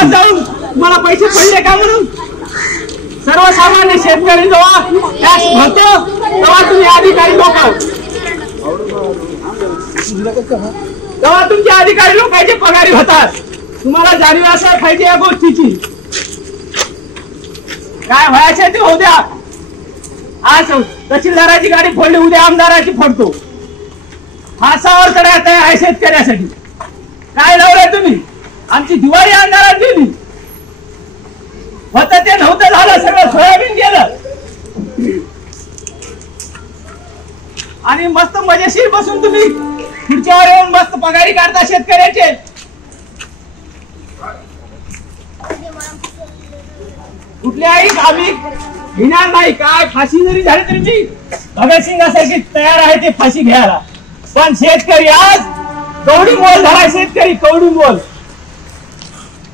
गावात जाऊन तुम्हाला पैसे पडले का म्हणून सर्वसामान्य शेतकरी जेव्हा टॅक्स भरतो तेव्हा तुम्ही अधिकारी लोक तेव्हा तुमचे अधिकारी लोकांचे पगारी होतात. तुम्हाला जाणीव असायला पाहिजे या गोष्टीची. काय व्हायचं ते होऊ द्या. आज तहसीलदाराची गाडी फोडली, उद्या आमदाराची फोडतो. फासावर चढायला तयार आहे शेतकऱ्यासाठी. काय लावलंय तुम्ही? आमची दिवाळी अंधारात गेली. होतं ते नव्हतं झालं, सगळं सोयाबीन गेलं. आणि मस्त मजेशीर बसून तुम्ही खुर्च्यावर येऊन मस्त पगारी काढता शेतकऱ्याचे. कुठल्याही आम्ही घेणार नाही. काय फाशी जरी झाली तरी मी भगतसिंग असायची तयार आहे ते फाशी घ्यायला. पण शेतकरी आज कवडी मोल झाला. शेतकरी कवडी मोल.